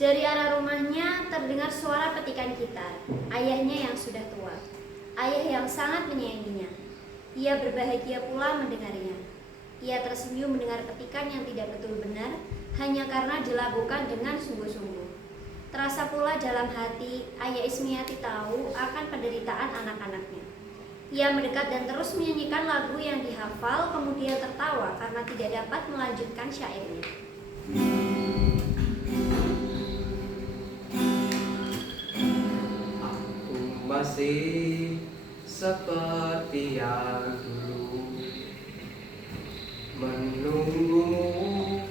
Dari arah rumahnya terdengar suara petikan gitar. Ayahnya yang sudah tua. Ayah yang sangat menyayanginya. Ia berbahagia pula mendengarnya. Ia tersenyum mendengar petikan yang tidak betul benar, hanya karena dilakukan dengan sungguh-sungguh. Terasa pula dalam hati, Ayah Ismiati tahu akan penderitaan anak-anaknya. Ia mendekat dan terus menyanyikan lagu yang dihafal, kemudian tertawa karena tidak dapat melanjutkan syairnya. Masih seperti yang dulu, menunggumu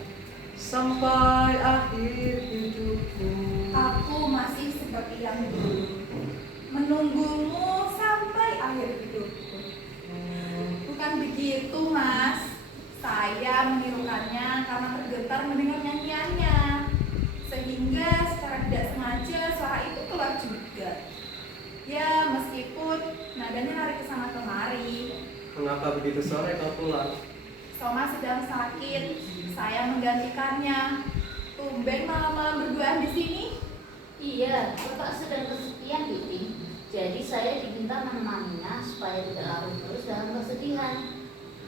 sampai akhir hidupku. Aku masih seperti yang dulu, menunggumu sampai akhir hidupku. Bukan begitu, Mas. Saya menirukannya karena tergetar mendengar nyanyiannya, sehingga secara tidak sengaja suara itu keluar juga. Ya, meskipun nadanya lari ke sana kemari. Mengapa begitu sore kau pulang? Soma sedang sakit, saya menggantikannya. Tumben malam-malam berduaan di sini. Iya, Bapak sedang kesepian, Bibi. Jadi saya diminta menemaninya supaya tidak larut terus dalam kesedihan.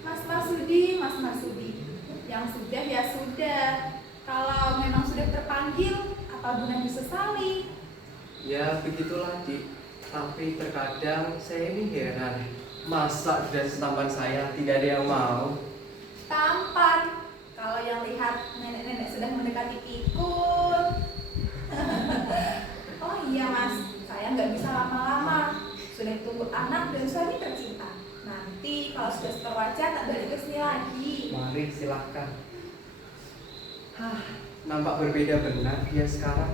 Mas Marsudi, Mas Marsudi. Yang sudah ya sudah. Kalau memang sudah terpanggil, apa guna disesali? Ya begitulah, Dik. Tapi terkadang saya ini heran, masa dari setampan saya tidak ada yang mau? Tampan. Kalau yang lihat nenek-nenek sedang mendekati pikun. Oh iya, Mas, saya nggak bisa lama-lama. Sudah tunggu anak dan suami tercinta. Nanti kalau sudah setor wajah tak balik ke sini lagi. Mari silahkan. Nampak berbeda benar dia sekarang.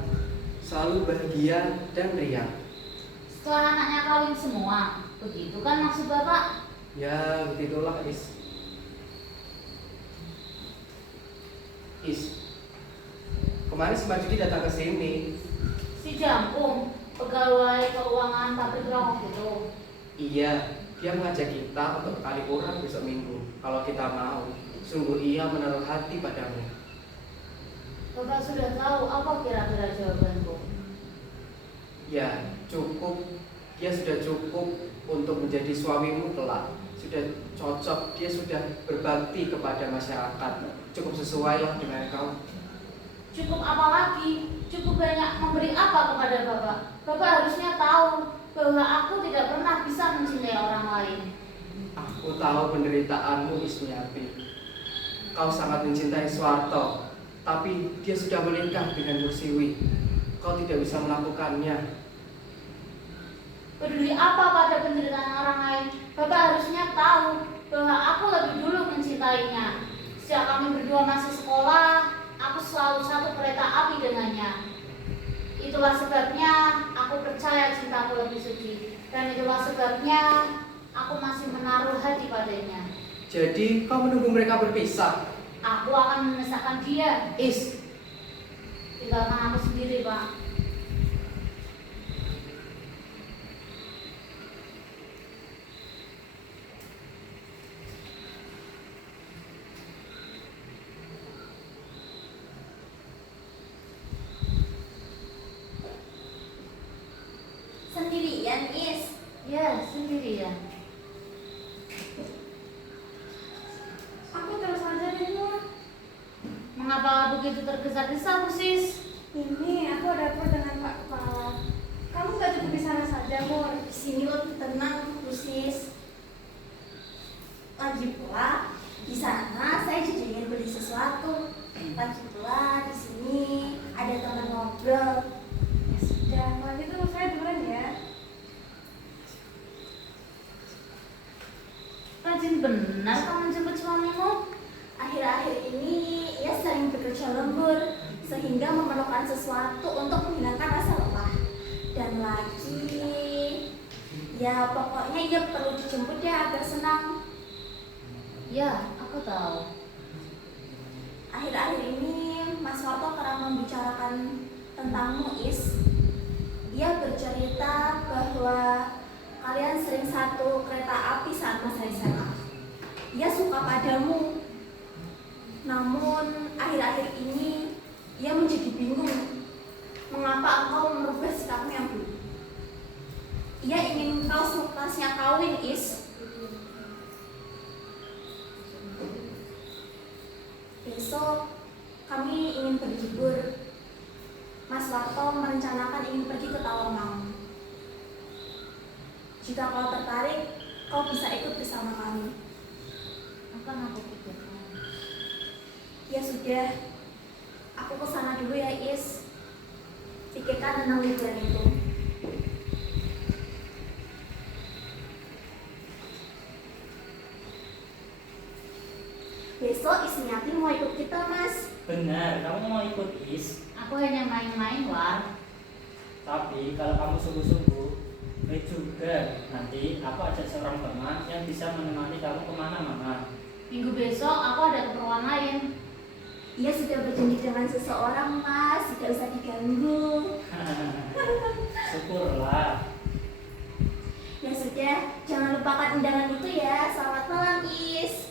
Selalu bahagia dan riang. Setelah anaknya kawin semua, begitu kan maksud Bapak? Ya begitulah, Kemarin si Majudi datang ke sini. Si Jampung, pegawai keuangan pabrik rokok itu. Iya, dia mengajak kita untuk kali orang besok minggu. Kalau kita mau, sungguh ia menaruh hati padamu. Bapak sudah tahu apa kira-kira jawabanku? Ya, cukup. Dia sudah cukup untuk menjadi suamimu kelak. Sudah cocok, dia sudah berbakti kepada masyarakat. Cukup sesuailah dengan kau. Cukup apa lagi? Cukup banyak memberi apa kepada Bapak? Bapak harusnya tahu bahwa aku tidak pernah bisa mencintai orang lain. Aku tahu penderitaanmu, Ismiati. Kau sangat mencintai Suwarto, tapi dia sudah menikah dengan Mursiwi. Kau tidak bisa melakukannya. Peduli apa pada penderitaan orang lain? Bapak harusnya tahu bahwa aku lebih dulu mencintainya. Sejak kami berdua masih sekolah, aku selalu satu kereta api dengannya. Itulah sebabnya aku percaya cintaku lebih suci. Dan itulah sebabnya aku masih menaruh hati padanya. Jadi kau menunggu mereka berpisah? Aku akan memisahkan dia. Tinggalkan aku sendiri, Pak. Sendirian, Is? Ya, sendirian. Aku terus aja deh, Nur. Mengapa begitu tergesa-gesa, Bu Sis? Ini aku ada apa dengan Pak Kepala. Kamu gak cukup di sana saja, Mur. Di sini lebih tenang, Sis. Lagi pula, di sana saya jadi ingin beli sesuatu. Lagi pula di sini ada teman ngobrol. Ya sudah, kalau gitu saya duluan ya. Rajin benar kamu menjemput suamimu. Akhir-akhir ini ia sering bekerja lembur sehingga memerlukan sesuatu untuk menghilangkan rasa lelah. Dan lagi, ya pokoknya ia perlu dijemput ya agar senang. Ya, aku tahu. Akhir-akhir ini Mas Warto kerap membicarakan tentangmu, Is. Dia bercerita bahwa kalian sering satu kereta api saat masa SMA. Ia suka padamu. Namun akhir-akhir ini ia menjadi bingung Besok kami ingin berlibur. Mas Warto merencanakan ingin pergi ke Tawangmangu. Jika kau tertarik, kau bisa ikut bersama kami. Akan aku pikirkan. Ya sudah, aku ke sana dulu ya Is. Pikirkan tentang liburan itu. Besok Ismiati mau ikut kita, Mas. Benar, kamu mau ikut Is? Aku hanya main-main, War. Tapi kalau kamu sungguh-sungguh, baik juga. Nanti aku ajak seorang teman yang bisa menemani kamu kemana-mana. Minggu besok aku ada keperluan lain. Ia sudah berjanji dengan seseorang, Mas. Tidak usah diganggu. Syukurlah. Ya sudah, jangan lupakan undangan itu ya. Selamat malam, Is.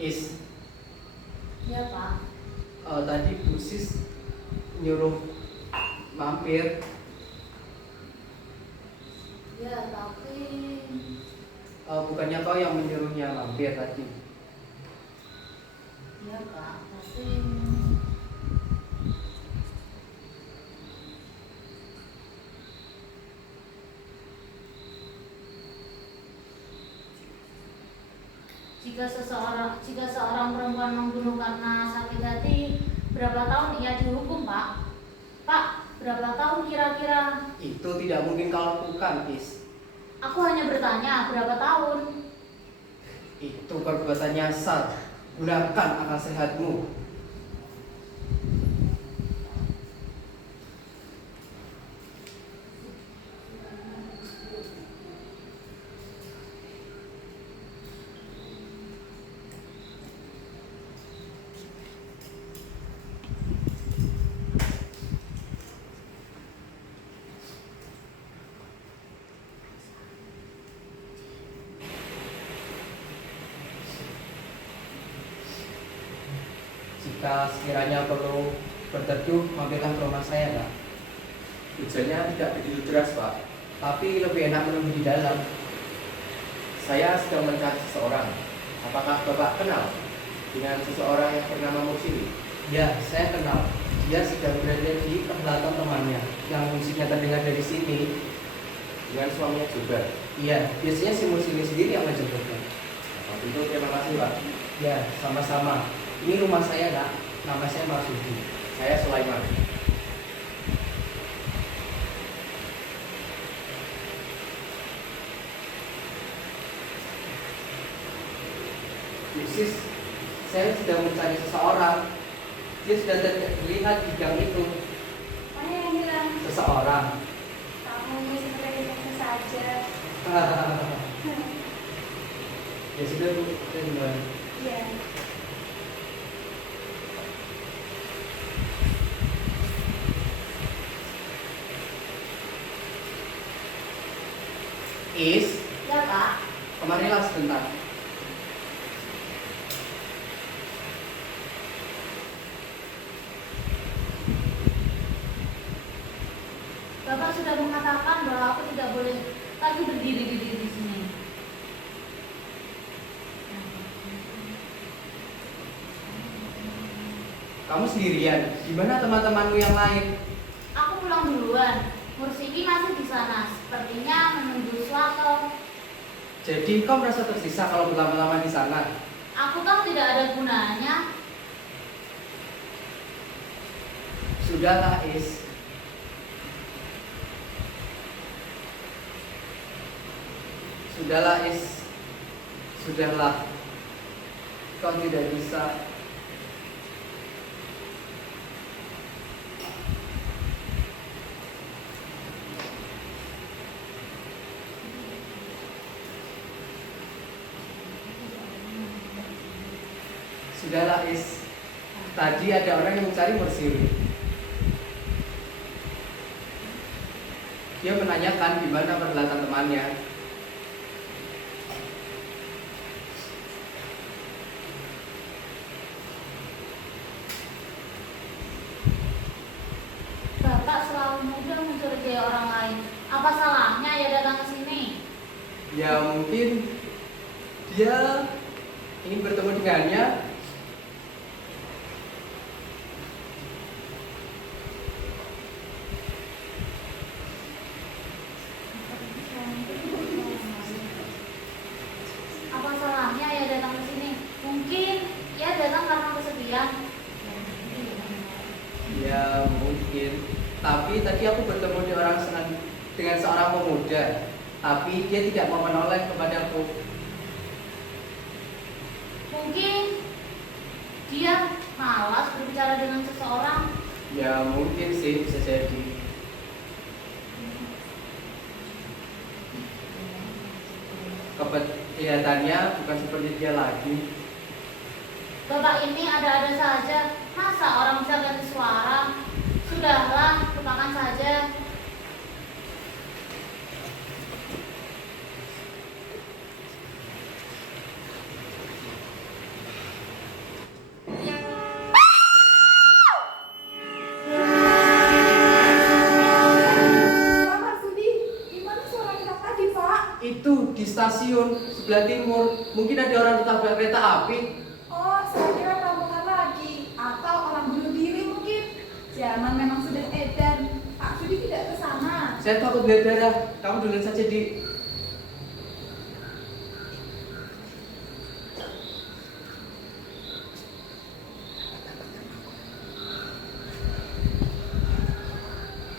Is, Ya, Pak. tadi Bu Sis nyuruh mampir. Ya, tapi Bukannya kau yang menyuruhnya mampir tadi? ya, Pak. Tapi jika seorang perempuan membunuh karena sakit hati, berapa tahun ia dihukum, Pak? Pak, berapa tahun kira-kira? Itu tidak mungkin kau lakukan, Is. Aku hanya bertanya, berapa tahun? Itu perbuatan nyasar. Gunakan akal sehatmu. Jika sekiranya perlu berteduh, mampirlah ke rumah saya, Pak. Hujannya tidak begitu deras, Pak. Tapi lebih enak menunggu di dalam. Saya sedang mencari seseorang. Apakah Bapak kenal dengan seseorang yang bernama Mursili? Ya, saya kenal. Dia sedang berada di kebelakang temannya, yang musiknya terdengar dari sini. Dengan suaminya juga. Iya, biasanya si Musili sendiri yang menjemputnya. Kalau itu terima kasih, Pak. Ya, sama-sama. Ini rumah saya, Kak. Nama saya Marsudi. Saya Sulaiman. Sis, saya sedang mencari seseorang. Dia sudah terlihat di gang itu. Mana yang hilang? Seseorang. Kamu seperti biasa saja. Ya sudah, Bu. Saya duluan. Iya. Is, Ya, Pak. kemarilah sebentar. Bapak sudah mengatakan bahwa aku tidak boleh lagi berdiri di sini. Kamu sendirian. Di mana teman-temanmu yang lain? Aku pulang duluan. Mursiki masih di sana. Sepertinya menunggu suatu. Jadi kau merasa tersisa kalau berlama-lama di sana? Aku kan tidak ada gunanya. Sudahlah, Is. Sudahlah Is, sudahlah. Kau tidak bisa. Sudahlah Is, tadi ada orang yang mencari Mursiwi. Dia menanyakan di mana perhelatan temannya. Bapak selalu mudah mencurigai orang lain. Apa salahnya ya datang ke sini? Ya mungkin dia ingin bertemu dengannya. Apa salahnya ya datang ke sini? Mungkin ya datang karena kesepian. Ya mungkin. Tapi tadi aku bertemu dengan seorang pemuda. Tapi dia tidak mau menoleh kepadaku. Mungkin dia malas berbicara dengan seseorang. Ya mungkin sih, bisa jadi. Kelihatannya bukan seperti dia lagi. Bapak ini ada-ada saja. Masa orang bisa ganti suara? Sudahlah, lupakan saja. Pak Marsudi, gimana suara kita tadi, Pak? Itu di stasiun sebelah timur. Mungkin ada orang ditabrak kereta api. Oh, saya kira perampokan lagi. Atau orang bunuh diri mungkin. Zaman memang sudah edan. Pak Sudi tidak ke sana. Saya takut melihat darah. Kamu duluan saja di.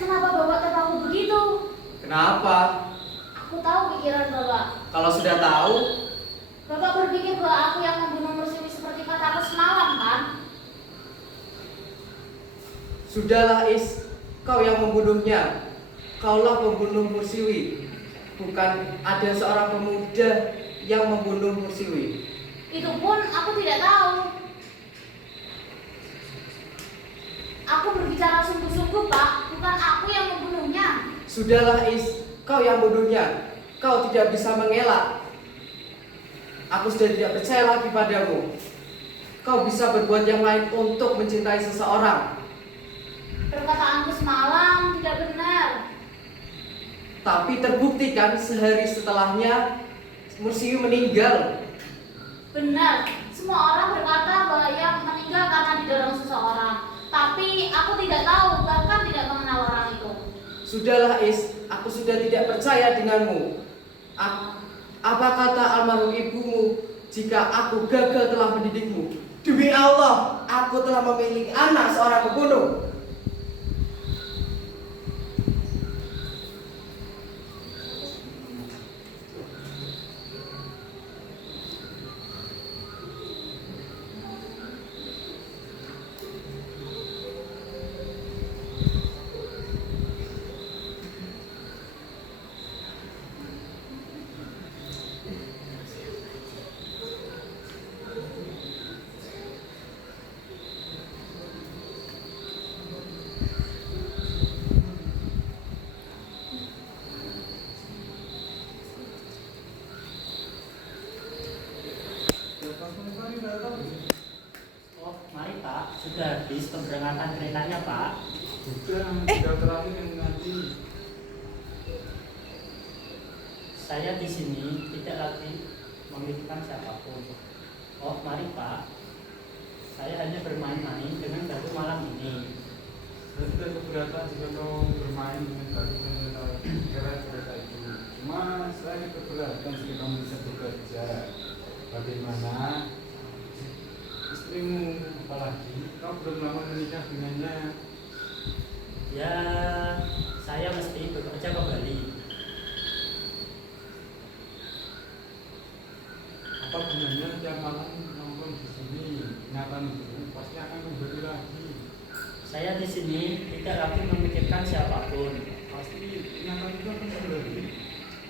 Kenapa Bapak terpaku begitu? Kenapa? Aku tahu pikiran Bapak. Kalau sudah tahu, Bapak berpikir bahwa aku yang membunuh Mursiwi seperti kataku semalam, kan? sudahlah Is, kau yang membunuhnya. Kaulah pembunuh Mursiwi. Bukan ada seorang pemuda yang membunuh Mursiwi. Itu pun aku tidak tahu. Aku berbicara sungguh-sungguh, Pak. Bukan aku yang membunuhnya. Sudahlah Is, kau yang membunuhnya. Kau tidak bisa mengelak. Aku sudah tidak percaya lagi padamu. Kau bisa berbuat yang lain untuk mencintai seseorang. Perkataanku semalam tidak benar. Tapi terbukti kan sehari setelahnya Mursiwi meninggal. Benar, semua orang berkata bahwa ia meninggal karena didorong seseorang. Tapi aku tidak tahu, bahkan tidak mengenal orang itu. Sudahlah Is, aku sudah tidak percaya denganmu. Apa kata almarhum ibumu jika aku gagal telah mendidikmu? Demi Allah, aku telah memiliki anak seorang pembunuh. Oh, mari Pak, sudah habis pemberangkatan keretanya Pak. Bukan, sudah terakhir yang nanti. Saya di sini tidak lagi memikirkan siapapun. Oh, mari Pak. Saya hanya bermain-main dengan batu malam ini. Saya tidak keberatan jika kau bermain dengan batu kereta itu. Cuma saya keberatan jika kamu bisa bekerja. Bagaimana istrimu, apalagi kau belum lama menikah dengannya? Ya, saya mesti bekerja kembali. Apa gunanya tiap malam nongkrong di sini? Ingatan itu pasti akan kembali lagi. Saya di sini tidak lagi memikirkan siapapun. Pasti ingatan itu akan kembali.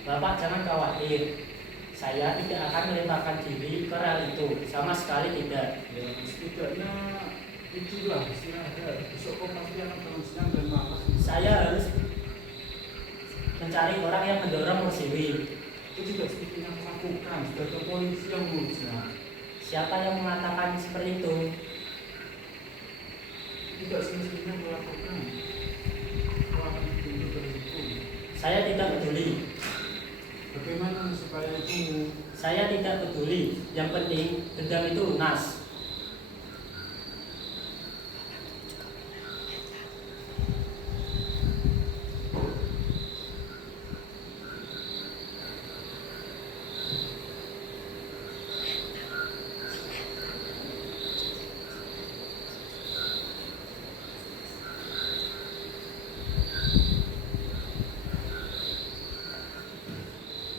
Bapak jangan khawatir. Saya tidak akan melemparkan diri ke rel itu, sama sekali tidak. Ya setidaknya itulah istirahat. Besok kau pasti akan terus siang dan malas. Saya harus mencari orang yang mendorong Persiwi. Itu tidak seperti yang kau lakukan. Sudah ke polisi yang ngurusnya. Siapa yang mengatakan seperti itu? Tidak semestinya melakukan. Kau akan dituntut dari hukum. Saya tidak peduli. Bagaimana supaya itu? Saya tidak peduli. Yang penting dendam itu lunas.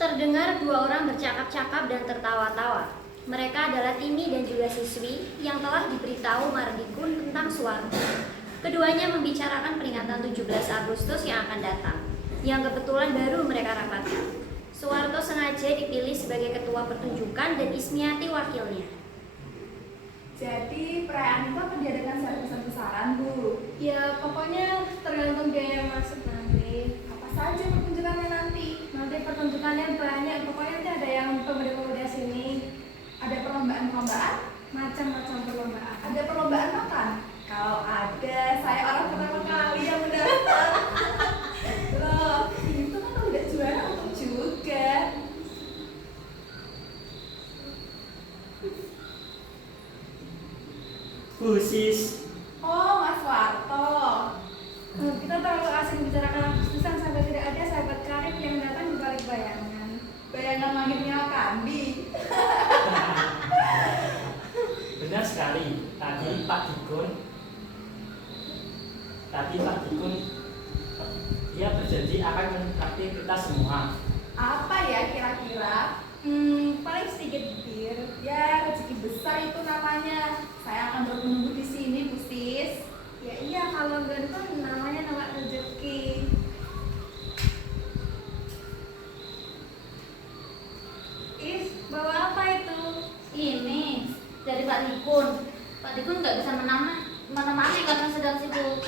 Terdengar dua orang bercakap-cakap dan tertawa-tawa. Mereka adalah Timi dan juga siswi yang telah diberitahu Mardikun tentang Suwarto. Keduanya membicarakan peringatan 17 Agustus yang akan datang, yang kebetulan baru mereka rapatkan. Suwarto sengaja dipilih sebagai ketua pertunjukan dan Ismiati wakilnya. Jadi perayaan itu akan diadakan secara besar-besaran, Bu. Ya pokoknya tergantung biaya yang masuk nanti. Apa saja pertunjukannya nanti? Nanti pertunjukannya banyak, pokoknya nanti ada yang pemuda-pemuda sini. Ada perlombaan-perlombaan? Macam-macam perlombaan. Ada perlombaan makan? Kalau ada, saya orang pertama kali yang mendaftar. Loh, itu kan udah juara untuk juga. Khusus. Oh, Mas Warto. Kita terlalu asing membicarakan Agustusan sampai tidak ada sahabat karib yang datang di balik bayangan. Bayangan langitnya Kandi. Benar sekali. Tadi Pak Dikun dia berjanji akan menraktir kita semua. Apa ya kira-kira? Paling sedikit bir. Ya, rezeki besar itu namanya. Saya akan terus menunggu di sini, Bu Sis. Ya iya, kalau ganteng namanya nama rezeki. Bawa apa itu? Ini dari Pak Dikun. Pak Dikun nggak bisa menemani karena sedang sibuk.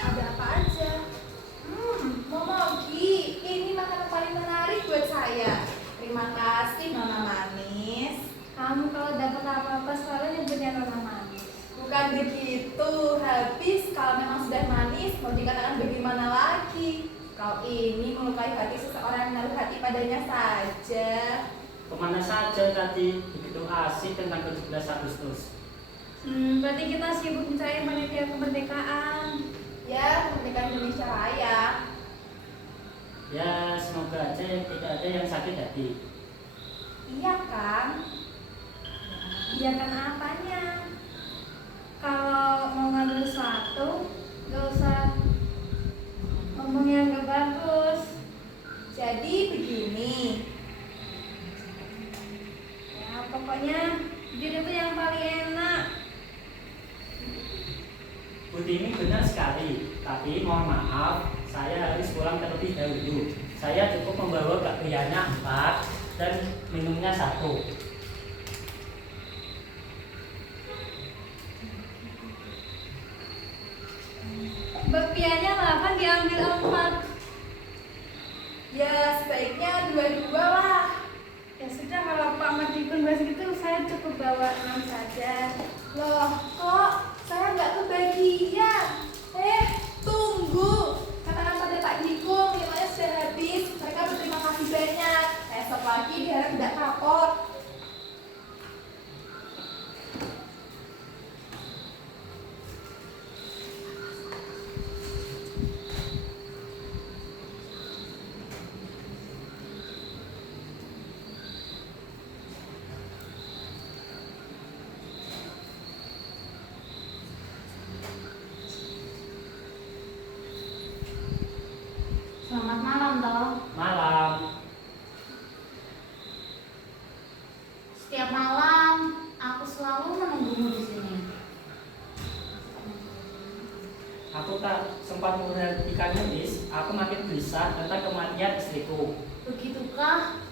Ada apa aja? Momogi, ini makanan paling menarik buat saya. Terima kasih, Nona Manis. Kamu kalau dapat apa-apa selalu nyebutnya Nona Manis. Bukan begitu, habis kalau memang sudah manis, mau dikatakan bagaimana lagi? Kau ini melukai hati seseorang yang menaruh hati padanya saja. Kemana saja tadi begitu asik tentang 17 Agustus. Berarti kita sibuk mencari panitia kemerdekaan. Ya, kemerdekaan Indonesia Raya. Ya semoga aja tidak ada yang sakit hati. Iya kan? Iya kan apanya? Kalau mau ngambil sesuatu, gak usah ngomong yang gak bagus. Jadi begini. Ya pokoknya jujur itu yang paling enak. Bu Tini benar sekali, tapi mohon maaf, saya harus pulang terlebih dahulu. Saya cukup membawa bakpianya 4 dan minumnya 1. Bakpianya 8 diambil 4. Ya, sebaiknya 2-2 lah. Ya sudah, kalau Pak Mardikun bahas gitu saya cukup bawa 6 saja. Loh, kok saya nggak kebagian? Tunggu. Katakan pada Pak Dikung, minumannya sudah habis. Mereka berterima kasih banyak. Esok pagi diharap tidak kapok. Selamat malam toh. Malam. tak sempat memperhatikannya, Is, aku makin gelisah tentang kematian istriku. Begitukah?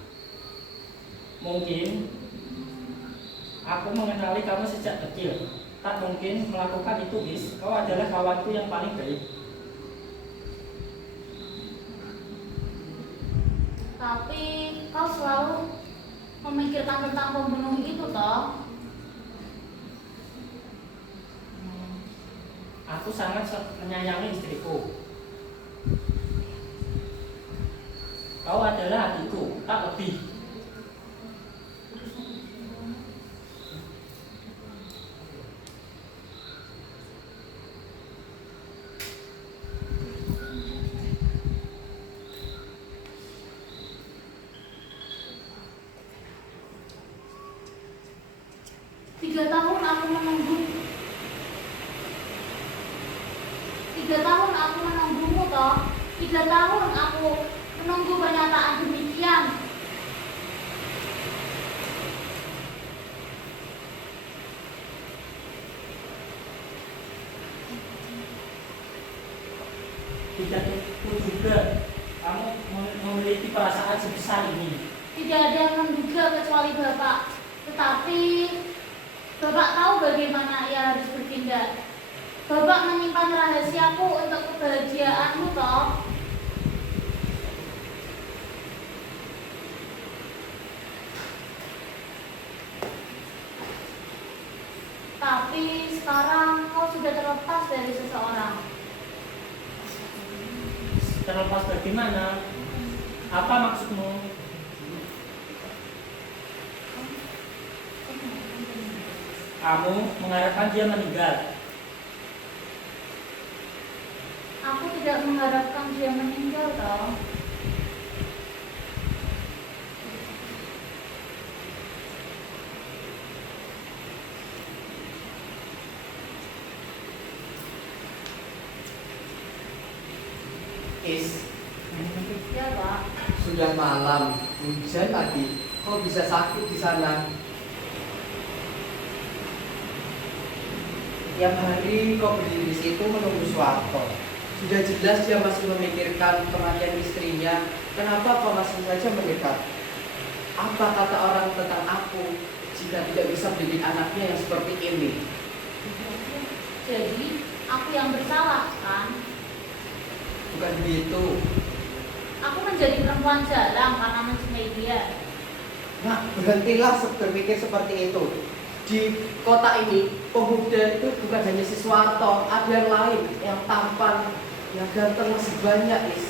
Mungkin aku mengenali kamu sejak kecil. Tak mungkin melakukan itu, Is. Kau adalah kawanku yang paling baik. Tapi kau selalu memikirkan tentang pembunuh itu toh. Aku sangat menyayangi istriku. Kau adalah adikku, tak lebih. Tiga tahun aku menunggumu toh. 3 tahun aku menunggu pernyataan demikian. Tidak itu juga kamu memiliki perasaan sebesar ini. Tidak ada yang menduga kecuali Bapak. Tetapi Bapak tahu bagaimana ia harus bertindak. Bapak menyimpan rahasiaku untuk kebahagiaanmu toh. Tapi sekarang kau sudah terlepas dari seseorang. Terlepas bagaimana? Apa maksudmu? Kamu mengharapkan dia meninggal? Aku tidak mengharapkan dia meninggal toh. Is, Ya Pak. sudah malam, hujan lagi. Kok bisa sakit di sana? Tiap hari kau berdiri di situ menunggu Suwarto. Sudah jelas dia masih memikirkan kematian istrinya. Kenapa kau masih saja mendekat? Apa kata orang tentang aku jika tidak bisa mendidik anaknya yang seperti ini? Jadi aku yang bersalah kan? Bukan begitu. Aku menjadi perempuan jalan karena mencintai dia. Nah, berhentilah berpikir seperti itu. Di kota ini, pemuda itu bukan hanya si Suwarto, ada yang lain, yang tampan, yang ganteng masih banyak, Is.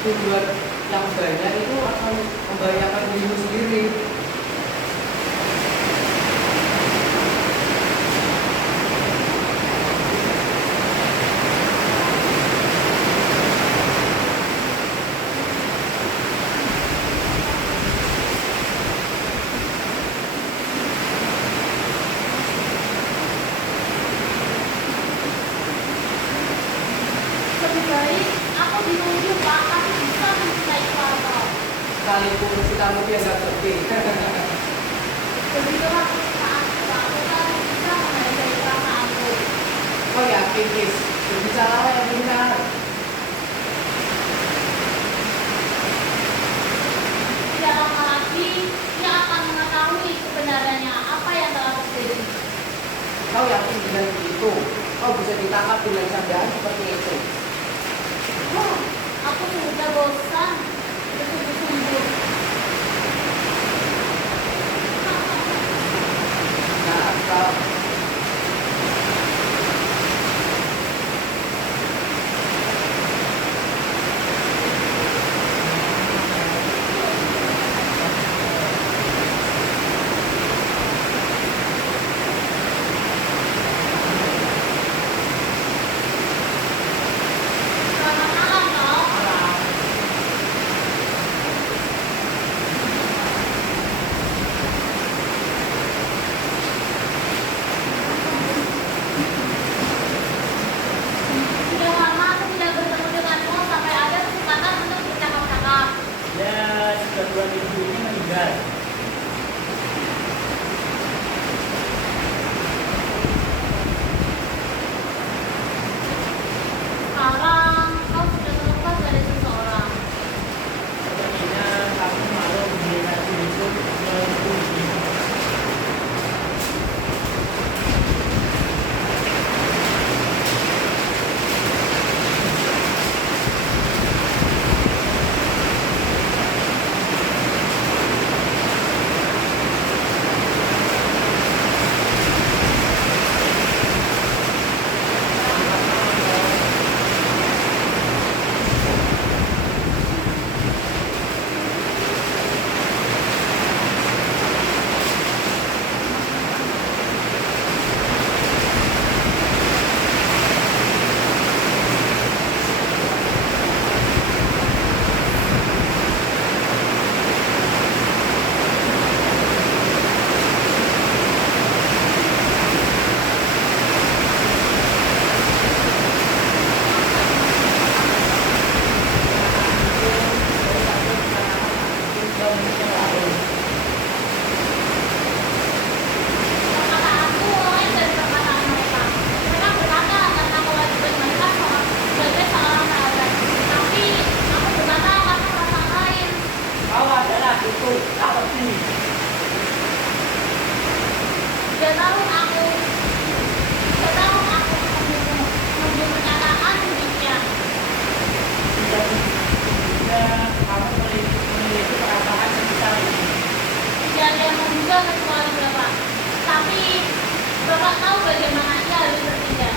Tujuan yang banyak itu akan membahayakan dirimu sendiri. Lebih baik aku dinunjuk Pak, aku bisa mencintai Suwarto. Sekalipun kamu dianggap sepi. Begitulah perasaanku, aku kan bisa menghargai perasaanku. Kau yakin, Is? Berbicaralah yang benar. Tidak lama lagi ia akan mengetahui kebenarannya apa yang telah terjadi. Kau yakin dengan begitu? Kau bisa ditangkap dengan candaan seperti itu. Aku sudah bosan bersungguh-sungguh. Nah, kau meninggal. Sekarang kau sudah terlepas dari seseorang. Sepertinya aku malu mengira diriku merugi. Perkataanku lain dari perkataan mereka. Mereka berkata karena kewajiban mereka sebagai seorang sahabat. Tapi aku berkata karena perasaan lain. Kau adalah itu, tak seperti. Dia tahu aku membunuh kenyataan demikian. Tidak kamu memiliki perasaan sebesar ini. Tidak ada yang menduga kecuali Bapak. Tapi Bapak tahu bagaimana ia harus bertindak.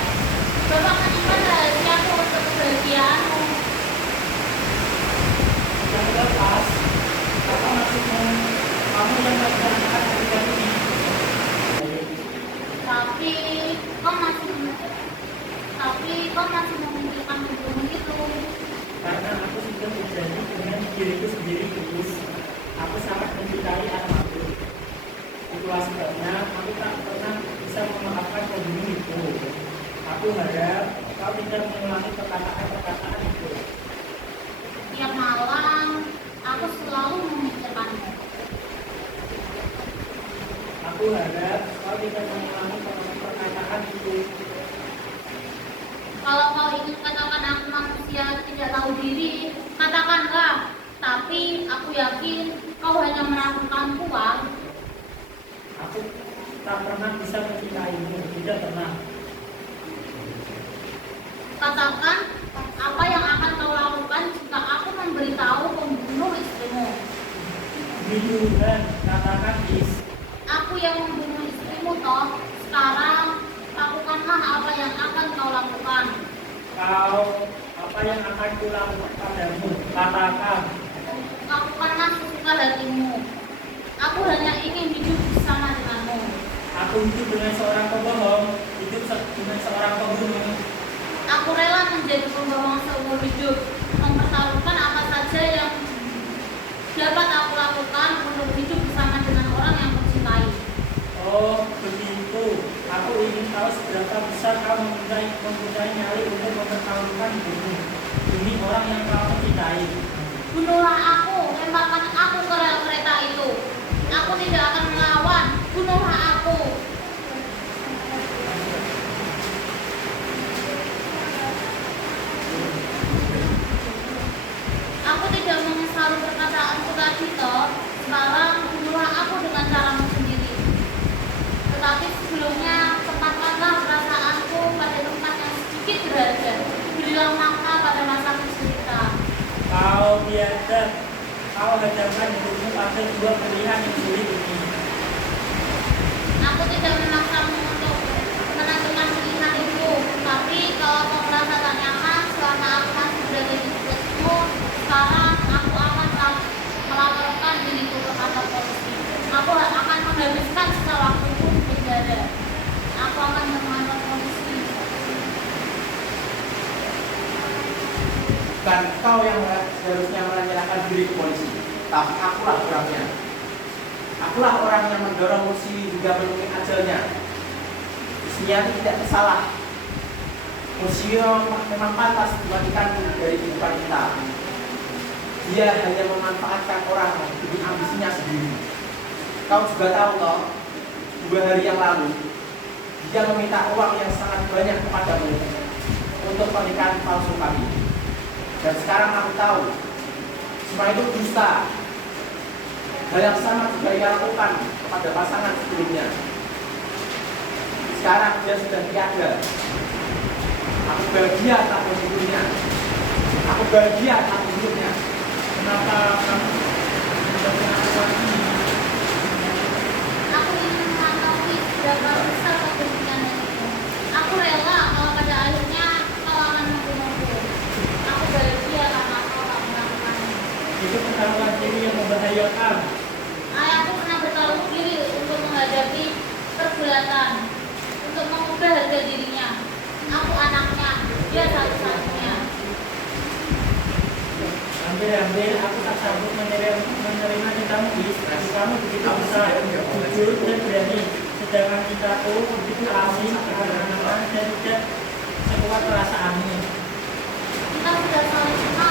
Bapak menyimpan rahasiaku untuk kebahagiaanmu. Yang lepas, apa maksudmu? Kamu yang merencanakan pernikahan ini. Tapi kau masih memikirkan hubungan itu. Karena aku sudah berjanji dengan diriku sendiri, Iis. Aku sangat mencintai anakku. Itulah sebabnya aku tak pernah bisa memaafkan pembunuh itu. Aku harap kau tidak mengulangi perkataan-perkataan itu. Tiap malam aku selalu memikirkanmu. Aku harap kau tidak mengulangi perkataan itu. Kalau kau ingin katakan aku manusia tidak tahu diri, katakanlah. Tapi aku yakin kau hanya meragukan uang. Aku tak pernah bisa mencintaimu, tidak pernah. Katakan apa yang akan kau lakukan jika aku memberitahu pembunuh istrimu. Tuhan, katakan, Is. Aku yang membunuh istrimu toh. Sekarang lakukanlah apa yang akan kau lakukan. Kau, apa yang akan kulakukan padamu? Katakan. Lakukanlah sesuka hatimu. Aku hanya ingin hidup bersama denganmu. Aku hidup dengan seorang pembohong, hidup dengan seorang pembunuh. Aku rela menjadi pembohong seumur hidup, mempertaruhkan apa saja yang dapat aku lakukan untuk hidup bersama dengan orang yang kucintai. Oh, begitu. Aku ingin tahu seberapa besar kau mempunyai nyali untuk mempertaruhkan hidupmu demi orang yang kau cintai. Bunuhlah aku, lemparkan aku ke rel kereta itu. Aku tidak akan melawan. Bunuhlah aku. Aku tidak menyesali perkataanku tadi toh. Sekarang bunuhlah aku dengan caramu sendiri. Tetapi sebelumnya tempatkanlah perasaanku pada tempat yang sedikit berharga. Berilah makna pada masa kita. Kau biadab, kau hadapkan hidupmu pada dua pilihan yang sulit ini. Aku tidak memaksamu untuk menentukan pilihan itu. Tapi kalau kau merasa tak nyaman selama aku masih berada di dekatmu, sekarang aku akan melaporkan diriku ke kantor polisi. Aku akan menghabiskan sisa waktuku di penjara. Aku akan mengantar polisi. Bukan kau yang seharusnya menyerahkan diri ke polisi, tapi akulah orangnya. Akulah orang yang mendorong Musi hingga menemui ajalnya. Usia tidak bersalah. Musio memang pantas dimatikan dari kehidupan kita. Dia hanya memanfaatkan orang demi ambisinya sendiri. Kau juga tahu toh, 2 hari yang lalu dia meminta uang yang sangat banyak kepadamu untuk pernikahan palsu kami. Dan sekarang aku tahu semua itu dusta. Hal yang sama juga ia lakukan kepada pasangan sebelumnya. Sekarang dia sudah tiada. Aku bahagia tak bersyukurnya. Aku bahagia tak hidupnya. Kenapa kamu menjauhkan aku lagi? Aku ingin mengetahui seberapa besar kebencian itu. Aku rela kalau pada akhirnya kau akan membunuhku. Aku bahagia karena kau tak melakukannya. Itu pertaruhan diri yang membahayakan. Ayahku pernah bertaruh diri untuk menghadapi pergulatan, untuk mengubah harga dirinya. Aku anaknya, dia satu-satunya. Hampir-hampir aku tak sanggup menerima cintamu, Is. Tapi kamu begitu besar, jujur dan berani. Sedangkan cintaku begitu asing, sederhana dan tidak sekuat perasaanmu. Kita sudah saling kenal